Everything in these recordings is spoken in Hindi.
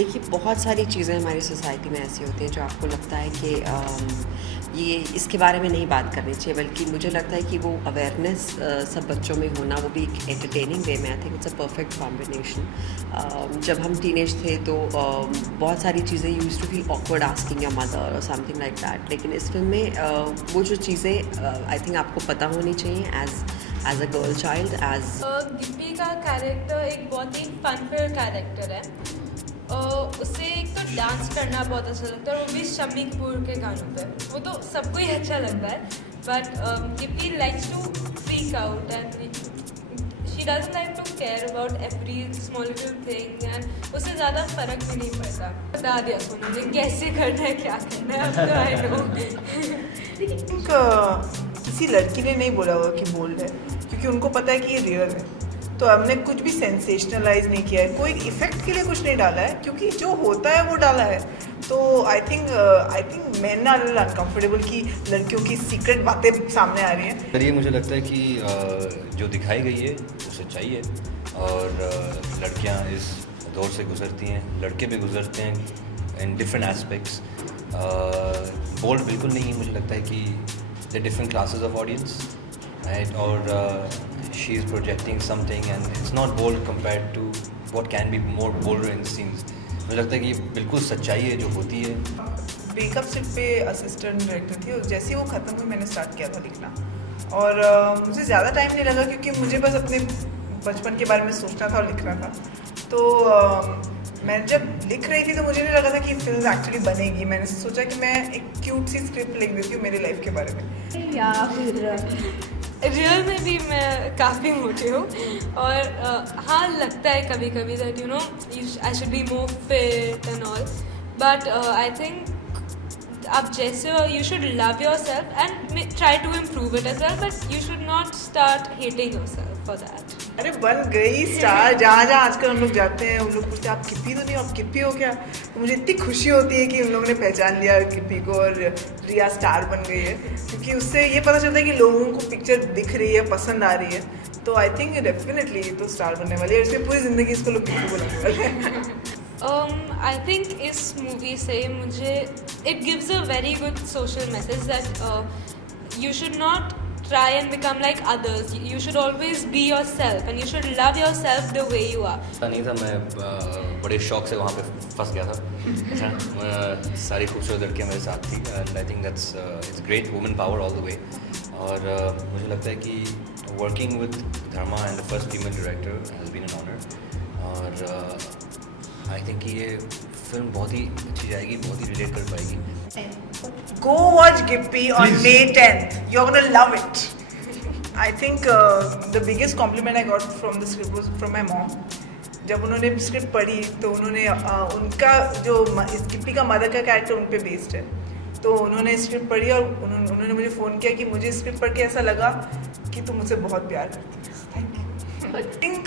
देखिए, बहुत सारी चीज़ें हमारी सोसाइटी में ऐसी होती हैं जो आपको लगता है कि ये इसके बारे में नहीं बात करनी चाहिए, बल्कि मुझे लगता है कि वो अवेयरनेस सब बच्चों में होना, वो भी एक एंटरटेनिंग वे में, I think it's a perfect combination. जब हम टीनेज थे तो बहुत सारी चीज़ें used to be awkward asking your mother और समथिंग लाइक दैट, लेकिन इस फिल्म में वो जो चीज़ें आई थिंक आपको पता होनी चाहिए as a girl child. Gippy का कैरेक्टर एक बहुत ही फन-फिल्ड कैरेक्टर है। उसे एक तो डांस करना बहुत अच्छा लगता है, और वो भी शम्मी कपूर के गानों पे। वो तो सबको ही अच्छा लगता है, but Gippy likes to freak out and she doesn't like to care about every small little thing, and उससे ज़्यादा फ़र्क भी नहीं पड़ता। बता दिया उसको मुझे कैसे करना है, क्या करना है, अब तो आई नो। किसी लड़की ने नहीं बोला होगा कि बोल रहे, क्योंकि उनको पता है कि ये रियल है। तो हमने कुछ भी सेंसेशनलाइज नहीं किया है, कोई इफेक्ट के लिए कुछ नहीं डाला है, क्योंकि जो होता है वो डाला है। तो I think men are uncomfortable कि लड़कियों की सीक्रेट बातें सामने आ रही हैं। सर, ये मुझे लगता है कि जो दिखाई गई है वो सच्चाई है, और लड़कियां इस दौर से गुजरती हैं, लड़के भी गुजरते हैं इन डिफरेंट एस्पेक्ट्स। बोल्ड बिल्कुल नहीं, मुझे लगता है कि the different classes of audience, right, और she is projecting something and it's not bold compared to what can be more bolder in scenes. मुझे लगता है कि ये बिल्कुल सच्चाई है जो होती है। ब्रेकअप सिर्फ पे असिस्टेंट डायरेक्टर थी, और जैसे ही वो ख़त्म हुई मैंने स्टार्ट किया था लिखना, और मुझे ज़्यादा टाइम नहीं लगा, क्योंकि मुझे बस अपने बचपन के बारे में सोचना था और लिखना था। तो मैं जब लिख रही थी तो मुझे नहीं लगा था कि फिल्म एक्चुअली बनेगी। मैंने सोचा कि मैं एक क्यूट सी स्क्रिप्ट लिख देती हूँ मेरी लाइफ के बारे में, या फिर रियल में भी मैं काफ़ी मोटी हूँ, और हाँ लगता है कभी कभी that you know I should be more fit and all, but I think आप जैसे हो you should love yourself and try to improve it as well, but you should not start hating yourself for that. अरे बन गई स्टार, जहाँ जहाँ आजकल हम लोग जाते हैं उन लोग पूछते हैं आप किप्पी तो नहीं, आप किप्पी हो क्या? तो मुझे इतनी खुशी होती है कि उन लोगों ने पहचान लिया किप्पी को, और रिया स्टार बन गई है, क्योंकि उससे ये पता चलता है कि लोगों को पिक्चर दिख रही है, पसंद आ रही है। तो आई थिंक डेफिनेटली ये तो स्टार बनने वाली है, इसलिए पूरी ज़िंदगी इसको लोग किप्पी बोलने वाले हैं। आई थिंक इस मूवी से मुझे it gives a very good social message that you should not try and become like others. You should always be yourself and you should love yourself the way you are. नहीं था, मैं बड़े शौक से वहाँ पे फंस गया था। सारी खूबसूरत लड़कियाँ मेरे साथ थी, and I think that's it's great women power all the way. और मुझे लगता है कि working with Dharma and the first female director has been an honour, और आई थिंक कि ये फिल्म बहुत ही अच्छी जाएगी, बहुत ही रिलेट कर पाएगी। Go watch Gippy on May 10th. You're gonna love it. I think the biggest compliment I got from the script was from my mom. जब उन्होंने स्क्रिप्ट पढ़ी तो उन्होंने उनका जो गिप्पी का मदर का कैरेक्टर उन पे बेस्ड है, तो उन्होंने स्क्रिप्ट पढ़ी और उन्होंने मुझे फ़ोन किया कि मुझे स्क्रिप्ट पढ़ के ऐसा लगा कि तुम मुझसे बहुत प्यार करती है। Thank you. आई थिंक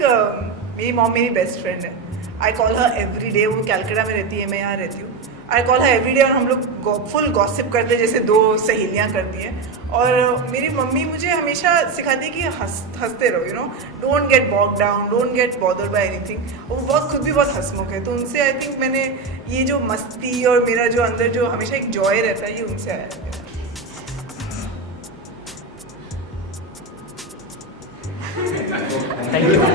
मेरी मॉम मेरी बेस्ट फ्रेंड है। I call her every day. वो कैलकाटा में रहती है, मैं यहाँ रहती हूँ। I call her every day, और हम लोग फुल गॉसिप करते जैसे दो सहेलियाँ करती हैं। और मेरी मम्मी मुझे हमेशा सिखाती है कि हंसते रहो, you know, don't get bog down, don't get bothered by anything. और वो बहुत खुद भी बहुत हंसमुख है, तो उनसे आई थिंक मैंने ये जो मस्ती और मेरा जो अंदर जो हमेशा एक जॉय रहता है, ये उनसे आया है। Thank you.